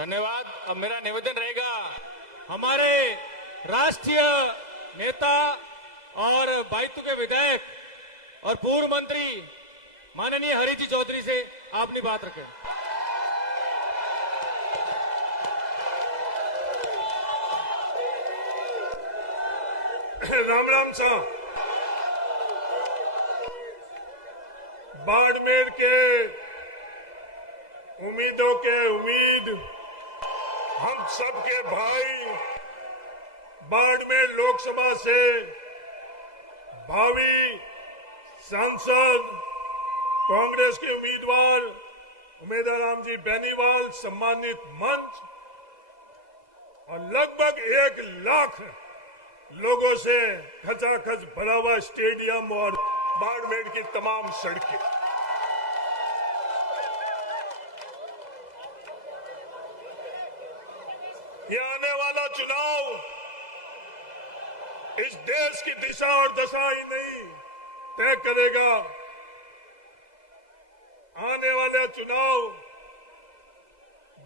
धन्यवाद। अब मेरा निवेदन रहेगा हमारे राष्ट्रीय नेता और बायतू के विधायक और पूर्व मंत्री माननीय हरीजी चौधरी से आप अपनी बात रखें। राम राम साहब, बाड़मेर के उम्मीदों के उम्मीद हम सबके भाई, बाड़मेर लोकसभा से भावी सांसद कांग्रेस के उम्मीदवार उमेदराम जी बेनीवाल, सम्मानित मंच और लगभग 1 लाख लोगों से खचाखच भरा हुआ स्टेडियम और बाड़मेर की तमाम सड़कें, ये आने वाला चुनाव इस देश की दिशा और दशा ही नहीं तय करेगा। आने वाले चुनाव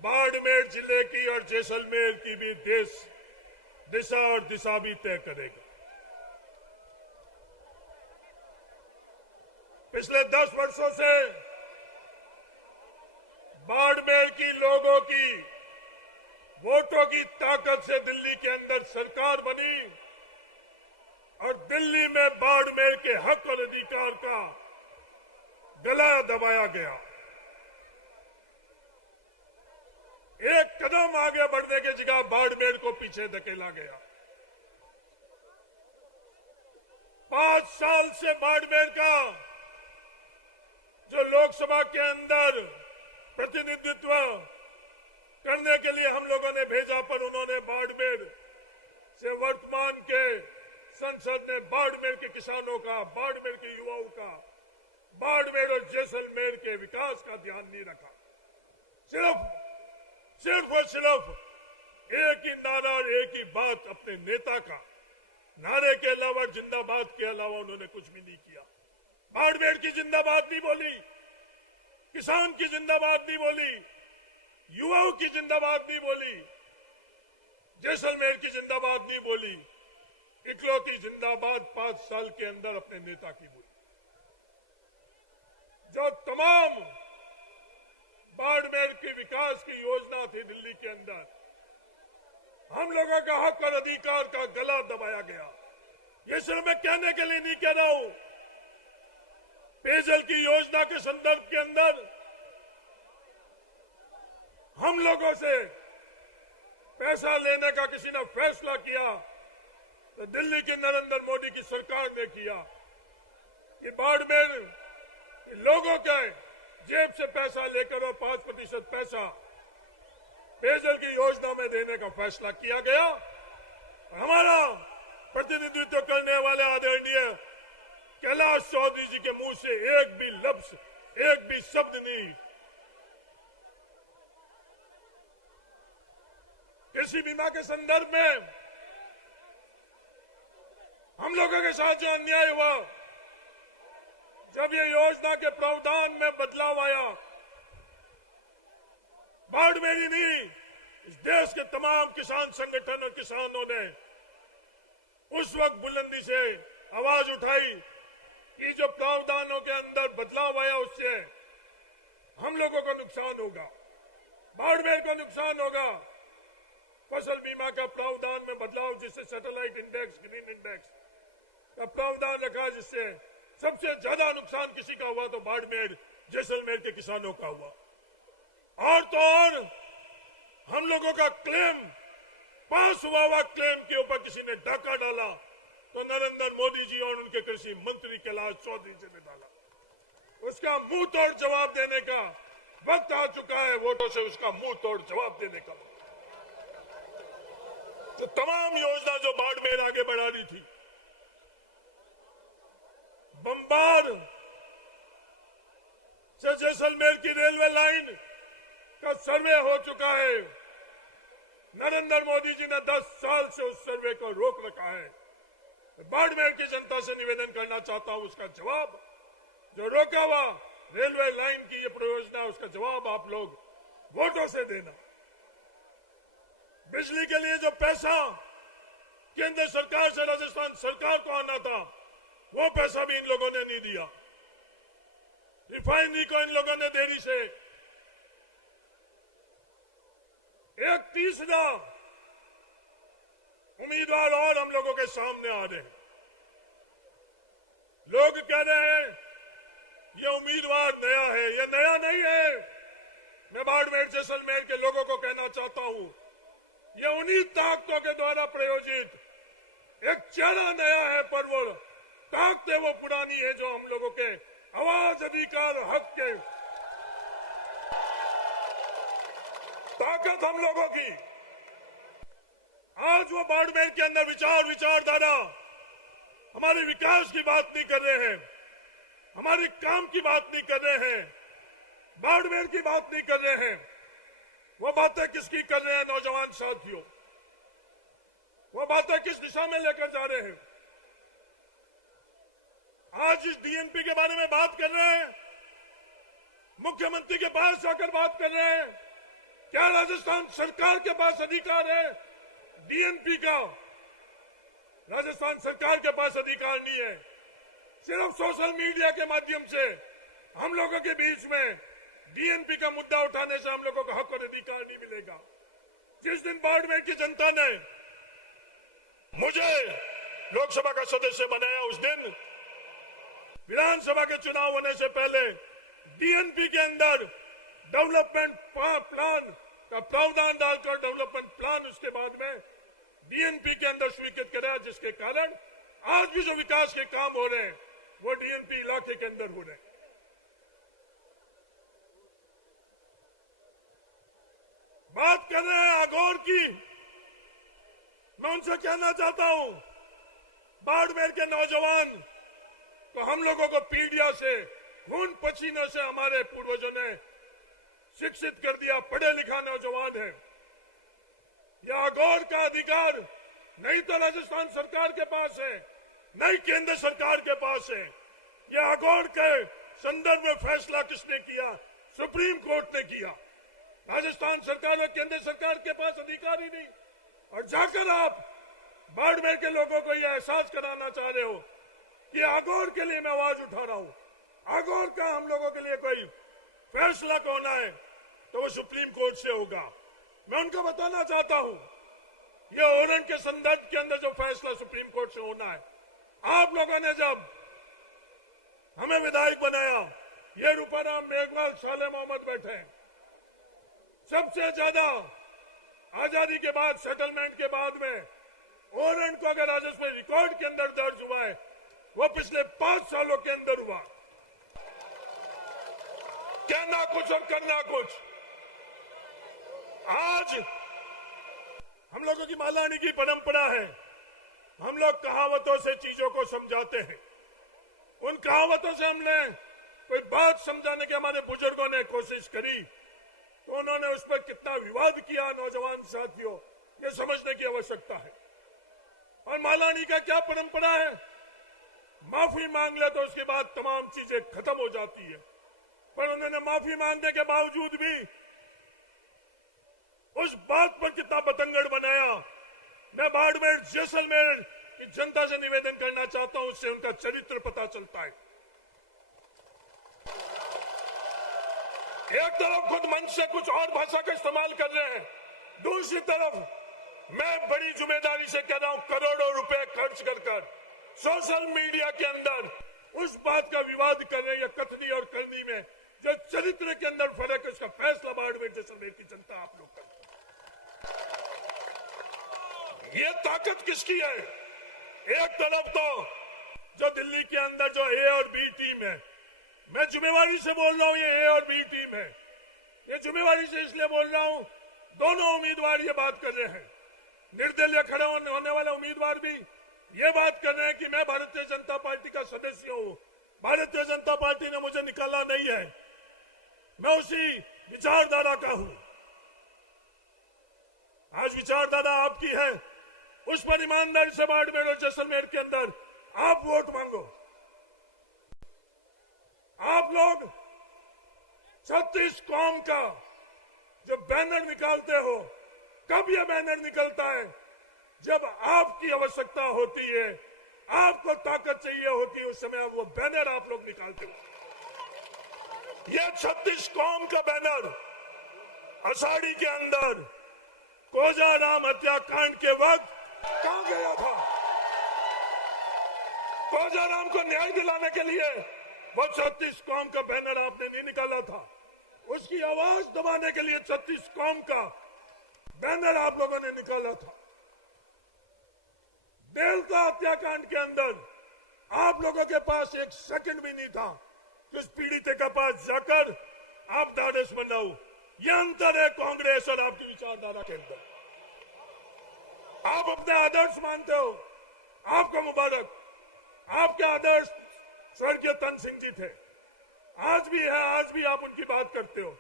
बाड़मेर जिले की और जैसलमेर की भी देश दिशा और दिशा भी तय करेगा। पिछले 10 वर्षों से बाड़मेर की लोगों की वोटों की ताकत से दिल्ली के अंदर सरकार बनी और दिल्ली में बाड़मेर के हक और अधिकार का गला दबाया गया। एक कदम आगे बढ़ने की जगह बाड़मेर को पीछे धकेला गया। 5 साल से बाड़मेर का जो लोकसभा के अंदर प्रतिनिधित्व करने के लिए हम लोगों ने भेजा, पर उन्होंने बाड़मेर से वर्तमान के संसद ने बाड़मेर के किसानों का, बाड़मेर के युवाओं का, बाड़मेर और जैसलमेर के विकास का ध्यान नहीं रखा। सिर्फ और सिर्फ एक ही नारा और एक ही बात अपने नेता का, नारे के अलावा, जिंदाबाद के अलावा उन्होंने कुछ भी नहीं किया। बाड़मेर की जिंदाबाद नहीं बोली, किसान की जिंदाबाद नहीं बोली, युवाओं की जिंदाबाद नहीं बोली, जैसलमेर की जिंदाबाद नहीं बोली, इकलौती जिंदाबाद 5 साल के अंदर अपने नेता की बोली। जो तमाम बाड़मेर की विकास की योजना थी दिल्ली के अंदर, हम लोगों का हक और अधिकार का गला दबाया गया। ये सिर्फ मैं कहने के लिए नहीं कह रहा हूं। पेयजल की योजना के संदर्भ के अंदर हम लोगों से पैसा लेने का किसी ने फैसला किया तो दिल्ली की नरेंद्र मोदी की सरकार ने किया कि बाड़मेर लोगों के जेब से पैसा लेकर और 5% पैसा पेयजल की योजना में देने का फैसला किया गया। हमारा प्रतिनिधित्व करने वाले आदरणीय कैलाश चौधरी जी के मुंह से एक भी लफ्ज, एक भी शब्द नहीं कृषि बीमा के संदर्भ में हम लोगों के साथ जो अन्याय हुआ, जब ये योजना के प्रावधान में बदलाव आया, बाड़मेर ही नहीं, इस देश के तमाम किसान संगठन और किसानों ने उस वक्त बुलंदी से आवाज उठाई कि जो प्रावधानों के अंदर बदलाव आया उससे हम लोगों को नुकसान होगा, बाड़मेर को नुकसान होगा। फसल बीमा का प्रावधान में बदलाव, जिससे सैटेलाइट इंडेक्स, ग्रीन इंडेक्स का प्रावधान रखा, जिससे सबसे ज्यादा नुकसान किसी का हुआ तो बाड़मेर, जैसलमेर के किसानों का हुआ। और तो और हम लोगों का क्लेम, पास हुआ क्लेम के ऊपर किसी ने डाका डाला तो नरेंद्र मोदी जी और उनके कृषि मंत्री कैलाश चौधरी जी ने डाला। उसका मुंह तोड़ जवाब देने का वक्त आ चुका है, वोटों से उसका मुंह तोड़ जवाब देने का। तो तमाम योजना जो बाड़मेर आगे बढ़ा रही थी, बम्बार से जैसलमेर की रेलवे लाइन का सर्वे हो चुका है। नरेंद्र मोदी जी ने 10 साल से उस सर्वे को रोक रखा है। बाड़मेर की जनता से निवेदन करना चाहता हूं, उसका जवाब, जो रोका हुआ रेलवे लाइन की ये परियोजना, उसका जवाब आप लोग वोटों से देना। बिजली के लिए जो पैसा केंद्र सरकार से राजस्थान सरकार को आना था, वो पैसा भी इन लोगों ने नहीं दिया। रिफाइनरी को इन लोगों ने देरी से 1/30 उम्मीदवार और हम लोगों के सामने आ रहे हैं। लोग कह रहे हैं ये उम्मीदवार नया है, ये नया नहीं है। मैं बाड़मेर जैसलमेर के लोगों को कहना चाहता हूं, ये उन्हीं ताकतों के द्वारा प्रायोजित एक चेहरा नया है, पर वो ताकतें वो पुरानी है जो हम लोगों के आवाज, अधिकार, हक के ताकत हम लोगों की। आज वो बाड़मेर के अंदर विचारधारा हमारे विकास की बात नहीं कर रहे हैं, हमारे काम की बात नहीं कर रहे हैं, बाड़मेर की बात नहीं कर रहे हैं। वो बातें किसकी कर रहे हैं नौजवान साथियों? वो बातें किस दिशा में लेकर जा रहे हैं? आज इस डीएनपी के बारे में बात कर रहे हैं, मुख्यमंत्री के पास जाकर बात कर रहे हैं। क्या राजस्थान सरकार के पास अधिकार है डीएनपी का? राजस्थान सरकार के पास अधिकार नहीं है। सिर्फ सोशल मीडिया के माध्यम से हम लोगों के बीच में डीएनपी का मुद्दा उठाने से हम लोगों का हक और अधिकार नहीं मिलेगा। जिस दिन बाड़मेर की जनता ने मुझे लोकसभा का सदस्य बनाया, उस दिन विधानसभा के चुनाव होने से पहले डीएनपी के अंदर डेवलपमेंट प्लान का प्रावधान डालकर डेवलपमेंट प्लान उसके बाद में डीएनपी के अंदर स्वीकृत कराया, जिसके कारण आज भी जो विकास के काम हो रहे हैं वो डीएनपी इलाके के अंदर हो रहे हैं। बात कर रहे हैं अघोर की। मैं उनसे कहना चाहता हूं, बाड़मेर के नौजवान तो हम लोगों को पीढ़ियों से, खून पसीने से हमारे पूर्वजों ने शिक्षित कर दिया, पढ़े लिखा नौजवान है। यह अघोर का अधिकार नहीं तो राजस्थान सरकार के पास है, नहीं केंद्र सरकार के पास है। यह अघोर के संदर्भ में फैसला किसने किया? सुप्रीम कोर्ट ने किया। राजस्थान सरकार और केंद्र सरकार के पास अधिकार ही नहीं। और जाकर आप बाड़मेर के लोगों को यह एहसास कराना चाह रहे हो कि अघोर के लिए मैं आवाज उठा रहा हूं। अघोर का हम लोगों के लिए कोई फैसला होना है तो वो सुप्रीम कोर्ट से होगा। मैं उनको बताना चाहता हूं, ये ओरन के संदर्भ के अंदर जो फैसला सुप्रीम कोर्ट से होना है, आप लोगों ने जब हमें विधायक बनाया, ये रूपाराम मेघवाल, साले मोहम्मद बैठे हैं। सबसे ज्यादा आजादी के बाद, सेटलमेंट के बाद में ओरन को अगर राजस्व रिकॉर्ड के अंदर दर्ज हुआ है, वो पिछले 5 सालों के अंदर हुआ। कहना कुछ और करना कुछ। आज हम लोगों की मालानी की परंपरा है, हम लोग कहावतों से चीजों को समझाते हैं। उन कहावतों से हमने कोई बात समझाने की हमारे बुजुर्गों ने कोशिश करी तो उन्होंने उस पर कितना विवाद किया, नौजवान साथियों, ये समझने की आवश्यकता है। और मालानी का क्या परंपरा है? माफी मांग ले तो उसके बाद तमाम चीजें खत्म हो जाती है। पर उन्होंने माफी मांगने के बावजूद भी उस बात पर कितना बतंगड़ बनाया। मैं बाड़मेर जैसलमेर की जनता से निवेदन करना चाहता हूं, उससे उनका चरित्र पता चलता है। एक तरफ खुद मंच से कुछ और भाषा का इस्तेमाल कर रहे हैं, दूसरी तरफ मैं बड़ी जिम्मेदारी से कह रहा हूं, करोड़ों रुपए खर्च कर सोशल मीडिया के अंदर उस बात का विवाद कर रहे हैं, कथनी और करनी में जो चरित्र के अंदर फर्क है, उसका फैसला बाड़मेर जैसलमेर की जनता आप लोग कर। ये ताकत किसकी है? एक तरफ तो जो दिल्ली के अंदर जो ए और बी टीम है, मैं जिम्मेवारी से बोल रहा हूं, ये ए और बी टीम है। ये जिम्मेवारी से इसलिए बोल रहा हूं, दोनों उम्मीदवार ये बात कर रहे हैं। निर्दलीय खड़े होने वाले उम्मीदवार भी ये बात कर रहे हैं कि मैं भारतीय जनता पार्टी का सदस्य हूं, भारतीय जनता पार्टी ने मुझे निकाला नहीं है, मैं उसी विचारधारा का हूं। आज विचारधारा आपकी है, उस पर ईमानदारी से बाड़मेर और जैसलमेर के अंदर आप वोट मांगो। आप लोग 36 कौम का जो बैनर निकालते हो, कब यह बैनर निकलता है? जब आपकी आवश्यकता होती है, आपको ताकत चाहिए होती है, उस समय वो बैनर आप लोग निकालते हो। यह 36 कौम का बैनर आषाढ़ी के अंदर कोजाराम हत्याकांड के वक्त कहां गया था? कोजाराम को न्याय दिलाने के लिए वो 36 कौम का बैनर आपने नहीं निकाला था। उसकी आवाज दबाने के लिए 36 कौम का बैनर आप लोगों ने निकाला था। देलता हत्याकांड के अंदर आप लोगों के पास एक सेकंड भी नहीं था कि उस पीड़ित के पास जाकर आप ढाढ़स बनाओ। यह अंतर है कांग्रेस और आपकी विचारधारा के अंदर। आप अपने आदर्श मानते हो, आपको मुबारक। आपके आदर्श स्वर्गीय तन सिंह जी थे, आज भी है, आज भी आप उनकी बात करते हो।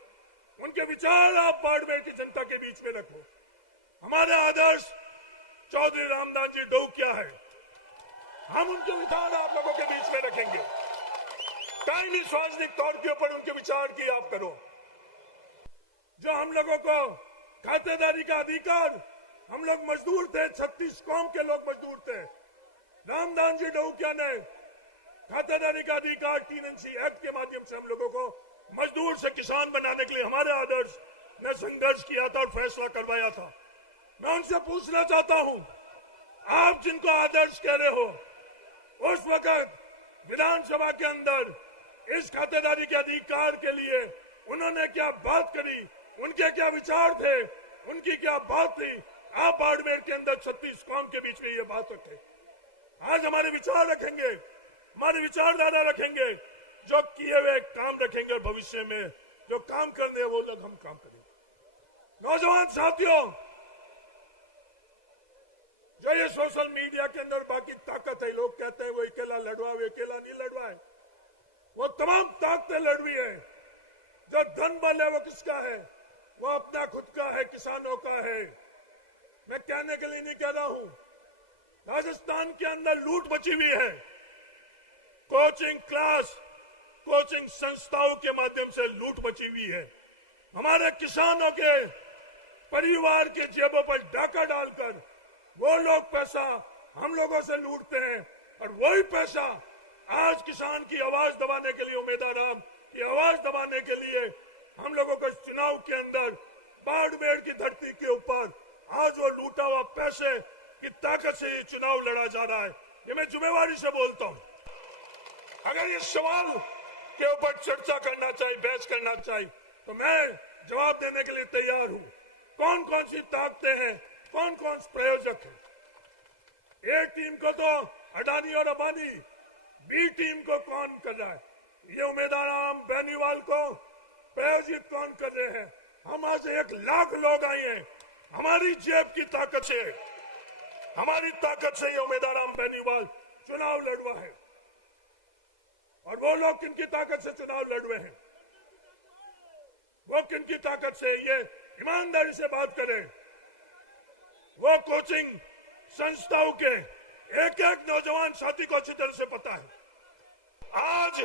उनके विचार आप बाड़मेर की जनता के बीच में रखो। हमारे आदर्श चौधरी रामदास जी डोकिया है, हम उनके विचार आप लोगों के बीच में रखेंगे। कहीं भी सार्वजनिक तौर के ऊपर उनके विचार की आप करो। जो हम लोगों को खातेदारी का अधिकार, हम लोग मजदूर थे, 36 कौम के लोग मजदूर थे। रामदास जी डोकिया ने खातेदारी का अधिकार 3NC एक्ट के माध्यम से हम लोगों को मजदूर से किसान बनाने के लिए हमारे आदर्श ने संघर्ष किया था और फैसला करवाया था। मैं उनसे पूछना चाहता हूं, आप जिनको आदर्श कह रहे हो, उस वक्त विधानसभा के अंदर इस खातेदारी के अधिकार के लिए उन्होंने क्या बात करी, उनके क्या विचार थे, उनकी क्या बात थी? आप बाड़मेर के अंदर 36 कौम के बीच में ये बात रखें। आज हमारे विचार रखेंगे, हमारी विचारधारा रखेंगे, जो किए हुए काम रखेंगे। भविष्य में जो काम करने हैं वो लोग हम काम करेंगे। नौजवान साथियों, जो ये सोशल मीडिया के अंदर बाकी ताकत है, लोग कहते हैं वो अकेला लड़वा, वो अकेला नहीं लड़वा है, वो तमाम ताकतें लड़वी है। जो धन बल है वो किसका है? वो अपना खुद का है, किसानों का है। मैं कहने के लिए नहीं कह रहा हूं, राजस्थान के अंदर लूट मची हुई है। कोचिंग क्लास, कोचिंग संस्थाओं के माध्यम से लूट मची हुई है। हमारे किसानों के परिवार के जेबों पर डाका डालकर वो लोग पैसा हम लोगों से लूटते हैं, और वही पैसा आज किसान की आवाज दबाने के लिए, उम्मीदवार की आवाज दबाने के लिए हम लोगों को चुनाव के अंदर बाड़मेर की धरती के ऊपर आज वो लूटा हुआ पैसे की ताकत से ये चुनाव लड़ा जा रहा है। ये मैं जिम्मेवारी से बोलता हूं। अगर इस सवाल के ऊपर चर्चा करना चाहिए, बहस करना चाहिए, तो मैं जवाब देने के लिए तैयार हूं। कौन कौन सी ताकतें हैं, कौन कौन से प्रायोजक हैं? एक टीम को तो अडानी और अंबानी, बी टीम को कौन कर रहा है? ये उम्मीदवार राम बेनीवाल को प्रायोजित कौन कर रहे हैं? हम आज 1 लाख लोग आए हैं, हमारी जेब की ताकत से, हमारी ताकत से ये उम्मीदवार राम बेनीवाल चुनाव लड़वा है। और वो लोग किनकी ताकत से चुनाव लड़वे हैं? वो किनकी ताकत से? ये ईमानदारी से बात करें। वो कोचिंग संस्थाओं के एक एक नौजवान साथी को अच्छी तरह से पता है। आज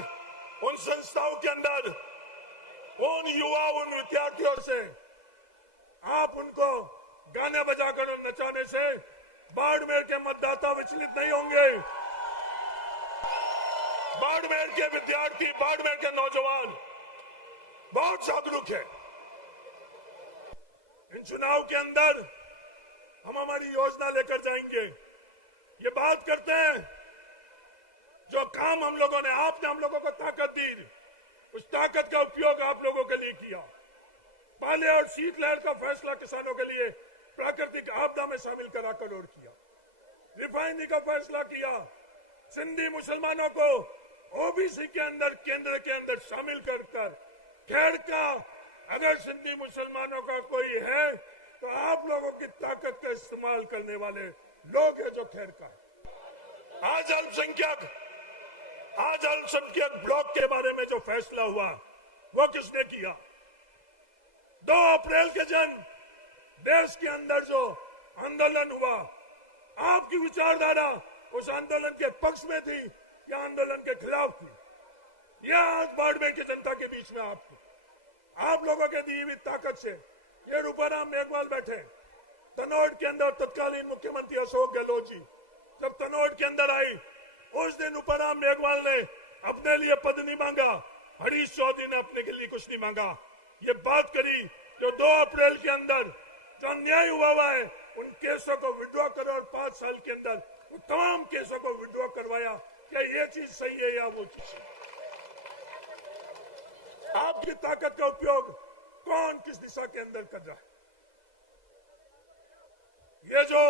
उन संस्थाओं के अंदर उन युवा, उन विद्यार्थियों से आप उनको गाने बजाकर और नचाने से बाड़मेर के मतदाता विचलित नहीं होंगे। बाड़मेर के विद्यार्थी, बाड़मेर के नौजवान बहुत जागरूक है। इन चुनाव के अंदर हम हमारी योजना लेकर जाएंगे। ये बात करते हैं, जो काम हम लोगों ने, आपने हम लोगों को ताकत दी, उस ताकत का उपयोग आप लोगों के लिए किया। पाले और शीतलहर का फैसला किसानों के लिए प्राकृतिक आपदा में शामिल कराकर और किया। रिफाइनरी का फैसला किया। सिंधी मुसलमानों को ओबीसी के अंदर, केंद्र के अंदर शामिल कर खैर का, अगर सिंधी मुसलमानों का कोई है तो आप लोगों की ताकत का इस्तेमाल करने वाले लोग हैं जो खैर का है। आज अल्पसंख्यक ब्लॉक के बारे में जो फैसला हुआ वो किसने किया? 2 अप्रैल के दिन देश के अंदर जो आंदोलन हुआ, आपकी विचारधारा उस आंदोलन के पक्ष में थी या आंदोलन के खिलाफ थी? यह आज बाड़मेर की जनता के बीच में आप लोगों के दी हुई ताकत से ये रूपाराम मेघवाल बैठे, तनोट के अंदर तत्कालीन मुख्यमंत्री अशोक गहलोत जी जब तनोट के अंदर आई, उस दिन उपराम मेघवाल ने अपने लिए पद नहीं मांगा, हरीश चौधरी ने अपने के लिए कुछ नहीं मांगा। ये बात करी जो 2 अप्रैल के अंदर जो अन्याय हुआ है उन केसों को विड्रॉ करो और 5 साल के अंदर उन तमाम केसों को विड्रॉ करवाया। क्या ये चीज सही है या वो चीज सही? आपकी ताकत का उपयोग कौन किस दिशा के अंदर कर रहा है? ये जो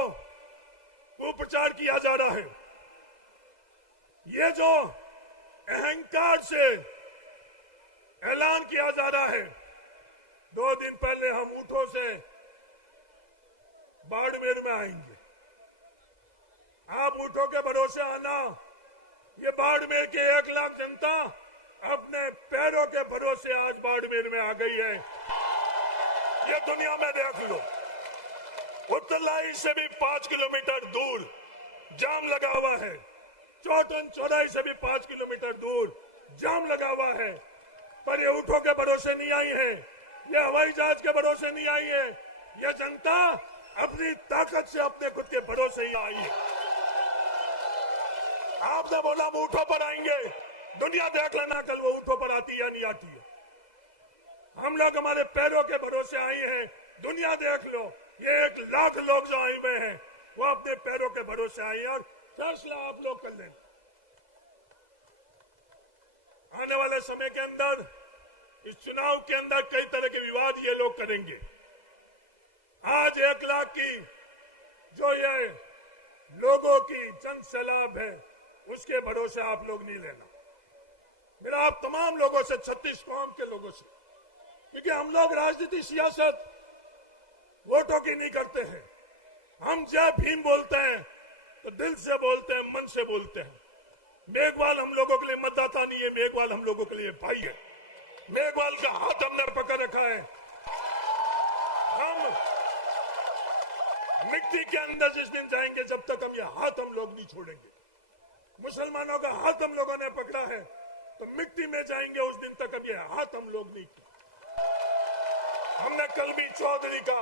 कुप्रचार किया जा रहा है, ये जो अहंकार से ऐलान किया जा रहा है, 2 दिन पहले हम ऊँटों से बाड़मेर में आएंगे, आप ऊँटों के भरोसे आना, ये बाड़मेर के 1 लाख जनता अपने पैरों के भरोसे आज बाड़मेर में आ गई है। ये दुनिया में देख लो, उत्तरलाई से भी 5 किलोमीटर दूर जाम लगा हुआ है, चौटन चौराई से भी 5 किलोमीटर दूर जाम लगा हुआ है, पर ये ऊँटों के भरोसे नहीं आई है, ये हवाई जहाज के भरोसे नहीं आई है, ये जनता अपनी ताकत से अपने खुद के भरोसे ही आई है। आपने बोला हम ऊँटों पर आएंगे, दुनिया देख लेना कल वो ऊँटों पर आती है या नहीं आती है। हम लोग हमारे पैरों के भरोसे आए हैं, दुनिया देख लो, ये 1 लाख लोग जो आए हुए हैं वो अपने पैरों के भरोसे आए हैं और फैसला आप लोग कर लें। आने वाले समय के अंदर इस चुनाव के अंदर कई तरह के विवाद ये लोग करेंगे। आज 1 लाख की जो ये लोगों की जन सैलाब है उसके भरोसे आप लोग नहीं लेना। मेरा आप तमाम लोगों से, 36 कौम के लोगों से, क्योंकि हम लोग राजनीति सियासत वोटों की नहीं करते हैं, हम जय भीम बोलते हैं तो दिल से बोलते हैं, मन से बोलते हैं। मेघवाल हम लोगों के लिए मतदाता नहीं है, मेघवाल हम लोगों के लिए भाई है। मेघवाल का हाथ हमने पकड़ रखा है। हम मिट्टी के अंदर जिस दिन जाएंगे जब तक हम ये हाथ हम लोग नहीं छोड़ेंगे। मुसलमानों का हाथ हम लोगों ने पकड़ा है तो मिट्टी में जाएंगे उस दिन तक हम ये हाथ हम लोग नहीं। हमने कलबी चौधरी का,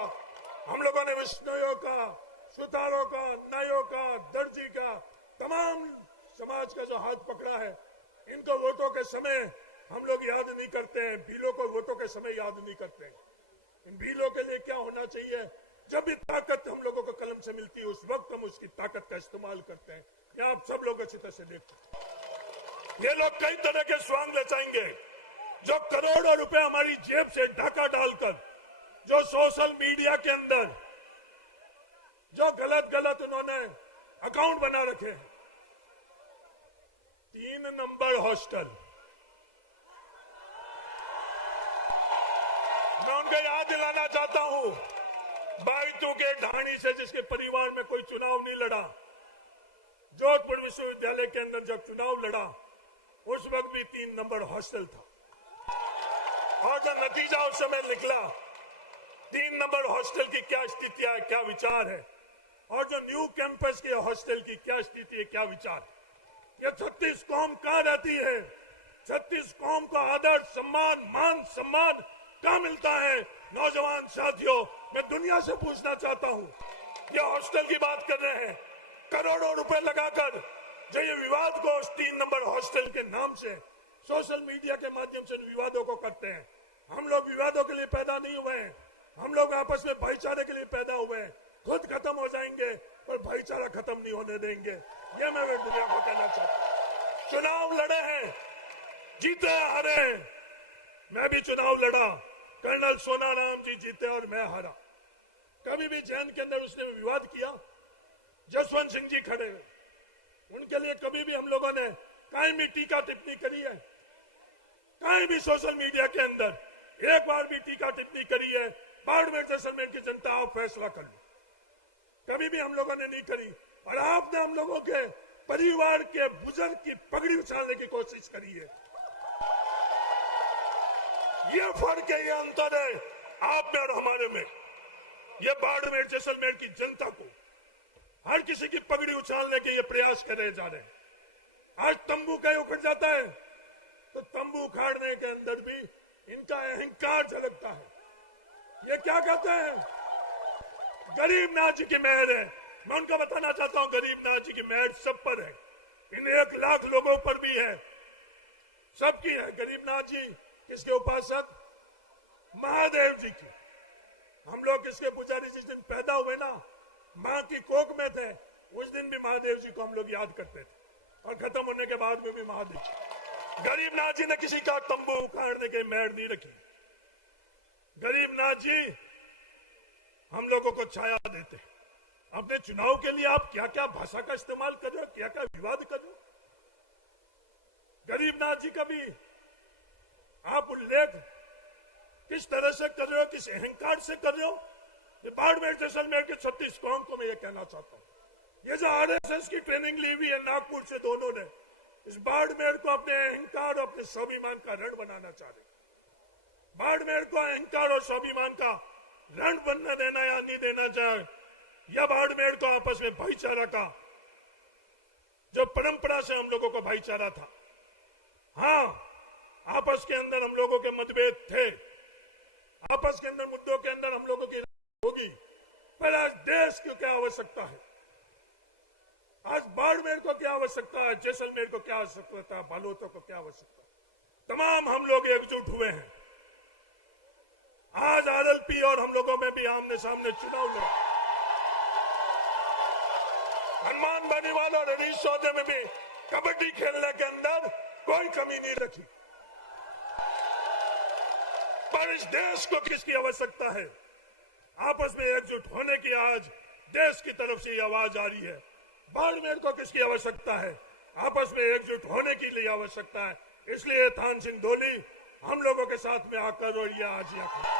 हम लोगों ने विष्णुयों का, सुतारों का, नायों का, दर्जी का, तमाम समाज का जो हाथ पकड़ा है, इनको वोटों के समय हम लोग याद नहीं करते हैं, भीलों को वोटों के समय याद नहीं करते हैं। इन भीलों के लिए क्या होना चाहिए? जब भी ताकत हम लोगों को कलम से मिलती है उस वक्त हम उसकी ताकत का इस्तेमाल करते हैं। ये आप सब लोग अच्छी तरह से देखते हैं। ये लोग कई तरह के स्वांग लचाएंगे, जो करोड़ों रुपए हमारी जेब से डाका डालकर, जो सोशल मीडिया के अंदर जो गलत उन्होंने अकाउंट बना रखे हैं। 3 नंबर हॉस्टल, मैं उनको याद दिलाना चाहता हूं, बाइतू के ढाणी से जिसके परिवार में कोई चुनाव नहीं लड़ा, जोधपुर विश्वविद्यालय के अंदर जब चुनाव लड़ा उस वक्त भी 3 नंबर हॉस्टल था, और जो नतीजा उस समय निकला, 3 नंबर हॉस्टल की क्या स्थिति है, क्या विचार है, और जो न्यू कैंपस के हॉस्टल की क्या स्थिति है, क्या विचार है। ये 36 कौम कहां रहती है? 36 कौम को आदर, सम्मान, मान सम्मान कहां मिलता है? नौजवान साथियों, मैं दुनिया से पूछना चाहता हूं, ये हॉस्टल की बात कर रहे हैं, करोड़ों रुपए लगाकर जो ये विवाद को उस 3 नंबर हॉस्टल के नाम से सोशल मीडिया के माध्यम से विवादों को करते हैं। हम लोग विवादों के लिए पैदा नहीं हुए हैं, हम लोग आपस में भाईचारे के लिए पैदा हुए हैं। खुद खत्म हो जाएंगे पर भाईचारा खत्म नहीं होने देंगे, ये मैं दुनिया को कहना चाहता हूं। चुनाव लड़े हैं, जीते हारे हैं, मैं भी चुनाव लड़ा, कर्नल सोनाराम जी जीते और मैं हारा। कभी भी जैन के अंदर उसने विवाद किया? जसवंत सिंह जी खड़े हैं, उनके लिए कभी भी हम लोगों ने कहीं भी टीका टिप्पणी करी है? कहीं भी सोशल मीडिया के अंदर एक बार भी टीका टिप्पणी करी है? बाड़मेर जैसलमेर की जनता आप फैसला कर लो, कभी भी हम लोगों ने नहीं करी। और आपने हम लोगों के परिवार के बुजुर्ग की पगड़ी उछालने की कोशिश करी है। ये फर्क है, ये अंतर है आप में और हमारे में। ये बाड़मेर जैसलमेर की जनता को हर किसी की पगड़ी उछालने के ये प्रयास करे जा रहे हैं। आज तंबू कहीं उखड़ जाता है तो तंबू उखाड़ने के अंदर भी इनका अहंकार झलकता है। ये क्या कहते हैं? गरीबनाथ जी की मेहर है। मैं उनको बताना चाहता हूं, गरीबनाथ जी की मेहर सब पर है, इन 1 लाख लोगों पर भी है, सबकी है। गरीबनाथ जी किसके उपासक? महादेव जी की। हम लोग किसके पुजारी? जिस दिन पैदा हुए ना, मां की कोख में थे, उस दिन भी महादेव जी को हम लोग याद करते थे, और खत्म होने के बाद में भी महादेव जी। गरीबनाथ जी ने किसी का तंबू उखाड़ने की मेहर नहीं रखी। गरीबनाथ जी हम लोगों को छाया देते। अपने चुनाव के लिए आप क्या क्या भाषा का इस्तेमाल कर रहे हो, क्या क्या विवाद कर रहे हो। गरीबनाथ जी का भी आप उल्लेख किस तरह से कर रहे हो, किस अहंकार से कर रहे हो। बाड़मेर जैसलमेर के 36 कौम को मैं ये कहना चाहता हूं, ये जो आरएसएस की ट्रेनिंग ली हुई है नागपुर से दोनों ने, इस बाड़मेर को अपने अहंकार और अपने स्वाभिमान का रण बनाना चाह रहे। बाड़मेर को अहंकार और स्वाभिमान का रण बनने देना या नहीं देना चाहे, या बाड़मेर को आपस में भाईचारा का, जो परंपरा से हम लोगों को भाईचारा था, हाँ आपस के अंदर हम लोगों के मतभेद थे, आपस के अंदर मुद्दों के अंदर हम लोगों की होगी, पर आज देश को क्या आवश्यकता है, आज बाड़मेर को क्या आवश्यकता है, जैसलमेर को क्या आवश्यकता है, बालोद को क्या आवश्यकता है, तमाम हम लोग एकजुट हुए हैं। आज आरएलपी और हम लोगों में भी आमने सामने चुनाव लड़ा। हनुमान बनीवाल और हरीश चौधरी में भी कबड्डी खेलने के अंदर कोई कमी नहीं रखी। पर इस देश को किसकी आवश्यकता है? आपस में एकजुट होने की आज देश की तरफ से ये आवाज आ रही है। बाड़मेर को किसकी आवश्यकता है? आपस में एकजुट होने की लिए आवश्यकता है। इसलिए थान सिंह धोली हम लोगों के साथ में आकर और ये आज यहाँ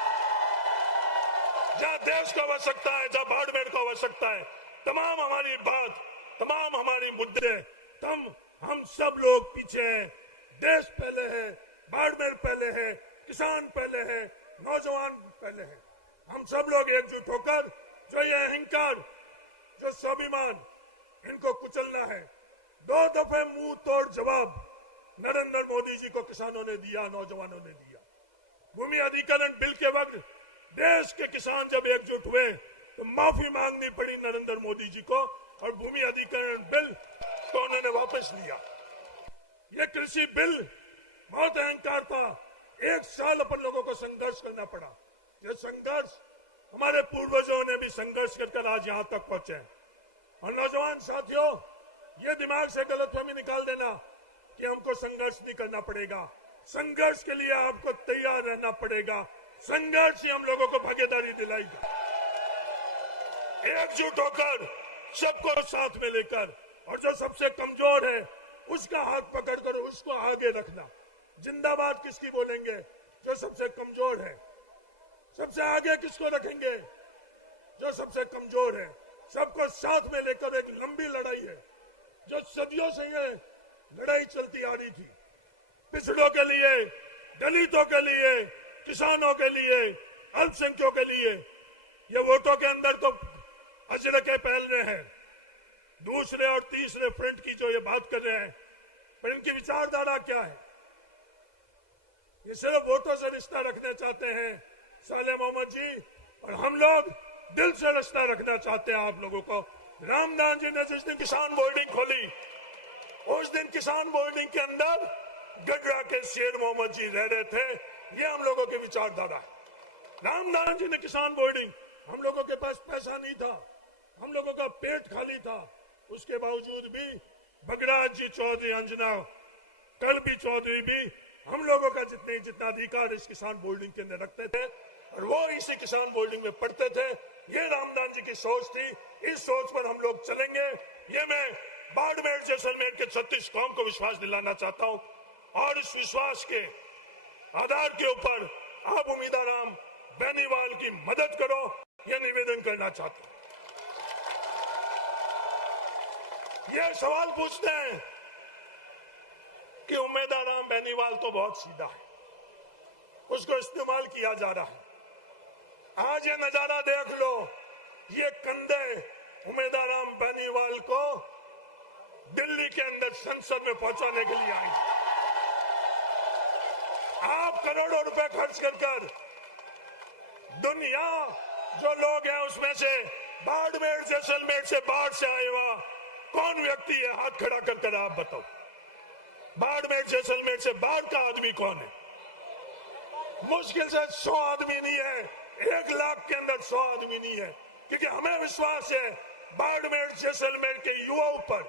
जहाँ देश को आवश्यकता है, जहाँ बाड़मेर को आवश्यकता है, तमाम हमारी बात, तमाम हमारी मुद्दे, हम सब लोग पीछे हैं। देश पहले है, बाड़मेर पहले है, किसान पहले है, नौजवान पहले है। हम सब लोग एकजुट होकर जो ये अहंकार, जो स्वाभिमान, इनको कुचलना है। 2 दफे मुंह तोड़ जवाब नरेंद्र मोदी जी को किसानों ने दिया, नौजवानों ने दिया। भूमि अधिग्रहण बिल के वक्त देश के किसान जब एकजुट हुए तो माफी मांगनी पड़ी नरेंद्र मोदी जी को, और भूमि अधिग्रहण बिल को उन्होंने वापस लिया। ये कृषि बिल बहुत अहंकार था। 1 साल अपन लोगों को संघर्ष करना पड़ा। ये संघर्ष हमारे पूर्वजों ने भी संघर्ष कर आज यहां तक पहुंचे। और नौजवान साथियों, ये दिमाग से गलतफहमी निकाल देना कि हमको संघर्ष नहीं करना पड़ेगा। संघर्ष के लिए आपको तैयार रहना पड़ेगा। संघर्ष ही हम लोगों को भागीदारी दिलाएगा। एकजुट होकर, सबको साथ में लेकर, और जो सबसे कमजोर है उसका हाथ पकड़कर उसको आगे रखना। जिंदाबाद किसकी बोलेंगे? जो सबसे कमजोर है। सबसे आगे किसको रखेंगे? जो सबसे कमजोर है। सबको साथ में लेकर एक लंबी लड़ाई है, जो सदियों से ये लड़ाई चलती आ रही थी। पिछड़ों के लिए, दलितों के लिए, किसानों के लिए, अल्पसंख्यकों के लिए। ये वोटों के अंदर तो अजरके पहल रहे हैं, दूसरे और तीसरे फ्रंट की जो ये बात कर रहे हैं, पर इनकी विचारधारा क्या है? ये सिर्फ वोटों से रिश्ता रखना चाहते हैं साले मोहम्मद जी, और हम लोग दिल से रिश्ता रखना चाहते हैं आप लोगों को। रामदान जी ने जिस दिन किसान बोर्डिंग खोली, उस दिन किसान बोर्डिंग के अंदर गडरा के शेर मोहम्मद जी रह रहे थे। ये हम लोगों की विचारधारा है। रामदान जी ने किसान बोर्डिंग, हम लोगों के पास पैसा नहीं था, हम लोगों का पेट खाली था, उसके बावजूद भी बगराज जी चौधरी, अंजना कलबी चौधरी भी हम लोगों का जितना अधिकार इस किसान बोर्डिंग के अंदर रखते थे, और वो इसी किसान बोर्डिंग में पढ़ते थे। ये रामदान जी की सोच थी। इस सोच पर हम लोग चलेंगे। ये मैं बाड़मेर जैसलमेर के 36 कौम को विश्वास दिलाना चाहता हूं, और इस विश्वास के आधार के ऊपर आप उम्मीदवार बेनीवाल की मदद करो, यह निवेदन करना चाहता हूं। ये सवाल पूछते हैं कि उम्मीदवार बेनीवाल तो बहुत सीधा है, उसको इस्तेमाल किया जा रहा है। आज ये नजारा देख लो, ये कंधे उम्मीदवार बेनीवाल को दिल्ली के अंदर संसद में पहुंचाने के लिए आई। आप करोड़ों रुपए खर्च कर दुनिया जो लोग हैं उसमें से बाड़मेर जैसलमेर से बाढ़ से आए हुआ कौन व्यक्ति है? हाथ खड़ा कर आप बताओ। बाड़मेर जैसलमेर से बाढ़ का आदमी कौन है? मुश्किल से 100 आदमी नहीं है, 1 लाख के अंदर 100 आदमी नहीं है। क्योंकि हमें विश्वास है बाड़मेर जैसलमेर के युवाओं पर,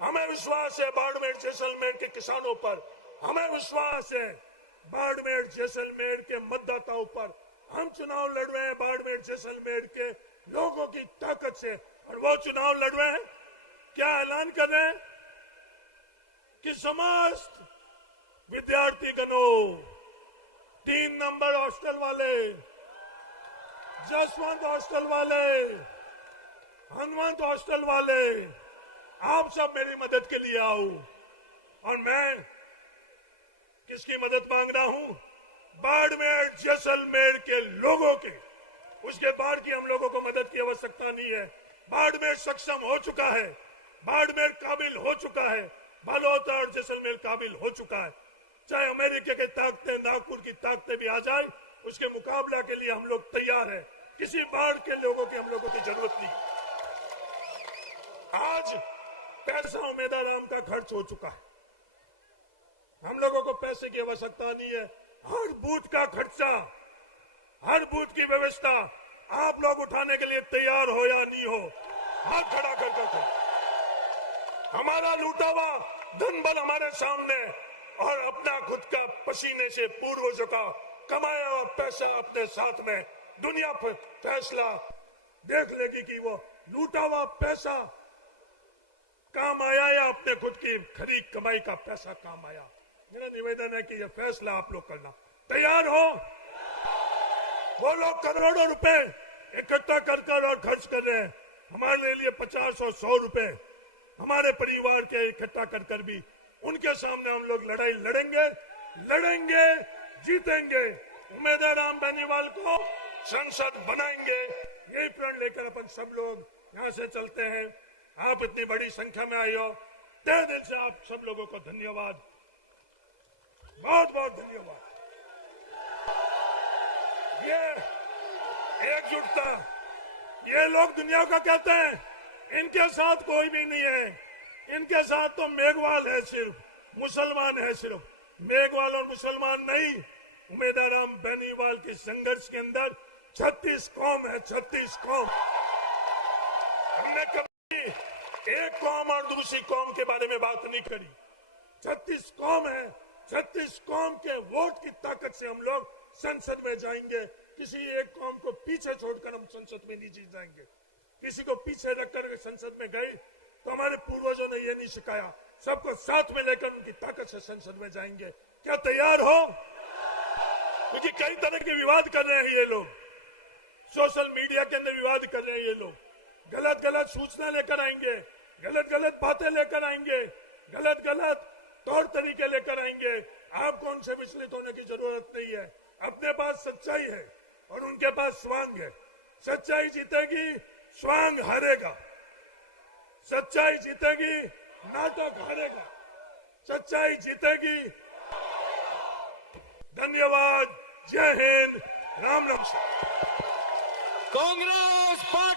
हमें विश्वास है बाड़मेर जैसलमेर के किसानों पर, हमें विश्वास है बाड़मेर जैसलमेर के मतदाताओं पर। हम चुनाव लड़ रहे हैं बाड़मेर जैसलमेर के लोगों की ताकत से, और वो चुनाव लड़ रहे हैं, क्या ऐलान कर रहे हैं कि समस्त विद्यार्थी गणों, 3 नंबर हॉस्टल वाले, जसवंत हॉस्टल वाले, हनुमंत हॉस्टल वाले, आप सब मेरी मदद के लिए आओ। और मैं किसकी मदद मांग रहा हूं? बाड़मेर जैसलमेर के लोगों के। उसके बाद की हम लोगों को मदद की आवश्यकता नहीं है। बाड़मेर सक्षम हो चुका है, बाड़मेर काबिल हो चुका है, बालोद और जैसलमेर काबिल हो चुका है। चाहे अमेरिका के ताकतें, नागपुर की ताकतें भी आ जाए, उसके मुकाबला के लिए हम लोग तैयार हैं। किसी बाढ़ के लोगों की हम लोगों की जरूरत नहीं। आज पैसा उम्मीदवार का खर्च हो चुका है, हम लोगों को पैसे की आवश्यकता नहीं है। हर बूथ का खर्चा, हर बूथ की व्यवस्था आप लोग उठाने के लिए तैयार हो या नहीं हो? हाथ खड़ा कर हमारा लूटा हुआ धन बल हमारे सामने, और अपना खुद का पसीने से पूर्वजों का कमाया हुआ पैसा अपने साथ में। दुनिया पर फैसला देख लेगी कि वो लूटा हुआ पैसा काम आया या अपने खुद की खरी कमाई का पैसा काम आया। मेरा निवेदन है कि ये फैसला आप लोग करना तैयार हो। वो लोग करोड़ों रुपए इकट्ठा कर और खर्च कर रहे हैं, हमारे लिए 50 और 100 रुपए हमारे परिवार के इकट्ठा कर भी उनके सामने हम लोग लड़ाई लड़ेंगे, जीतेंगे। उम्मीदवार राम बेनीवाल को संसद बनाएंगे, यही प्रण लेकर अपन सब लोग यहाँ से चलते हैं। आप इतनी बड़ी संख्या में आए हो, तहे दिल से आप सब लोगों को धन्यवाद, बहुत बहुत धन्यवाद। ये एकजुटता, ये लोग दुनिया का कहते हैं, इनके साथ कोई भी नहीं है। इनके साथ तो मेघवाल है, सिर्फ मुसलमान है, सिर्फ मेघवाल और मुसलमान नहीं। उम्मीदवार राम बेनीवाल की संघर्ष के अंदर 36 कौम है, 36 कौम। हमने कभी एक कौम और दूसरी कौम के बारे में बात नहीं करी। 36 कौम है, 36 कौम के वोट की ताकत से हम लोग संसद में जाएंगे। किसी एक कौम को पीछे छोड़कर हम संसद में नहीं जीत जाएंगे। किसी को पीछे रखकर संसद में गए तो हमारे पूर्वजों ने ये नहीं सिखाया। सबको साथ में लेकर उनकी ताकत से संसद में जाएंगे। क्या तैयार हो? क्योंकि कई तरह के विवाद कर रहे हैं ये लोग, सोशल मीडिया के अंदर विवाद कर रहे हैं ये लोग, गलत गलत सूचना लेकर आएंगे, गलत गलत बातें लेकर आएंगे, गलत गलत तौर तरीके लेकर आएंगे। आपको उनसे विचलित होने की जरूरत नहीं है। अपने पास सच्चाई है और उनके पास स्वांग है। सच्चाई जीतेगी, स्वांग हारेगा। सच्चाई जीतेगी, नाटक हारेगा। सच्चाई जीतेगी। धन्यवाद। जय हिंद। राम राम। कांग्रेस पार्टी।